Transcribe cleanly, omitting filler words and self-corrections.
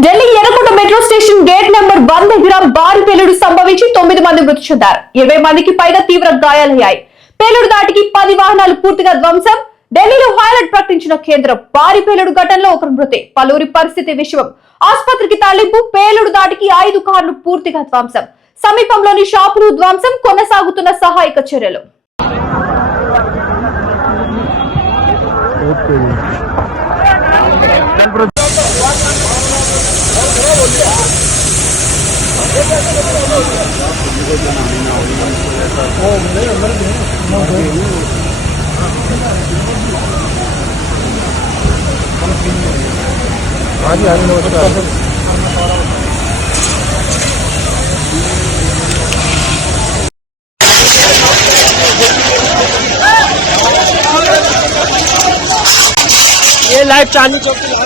ఢిల్లీ ఎర్రకోట metro station gate number 1 దగ్గర భారీ పేలుడు సంభవించి 9 మంది మృతి చెందారు. 20 మందికి పైగా తీవ్ర గాయాలయ్యాయి. పేలుడు దాటికి 10 వాహనాలు పూర్తిగా ధ్వంసం. ఢిల్లీలో హైలైట్ ప్రకటించిన కేంద్రం. భారీ పేలుడు ఘటనలో ఒకరు మృతి, పలువురి పరిస్థితి విషమం. ఆసుపత్రికి తరలింపు. పేలుడు దాటికి 5 కార్లు పూర్తిగా ధ్వంసం. సమీపంలోని షాపులు ధ్వంసం. కొనసాగుతున్న సహాయక చర్యలు. ये लाइव चांदी चौक चल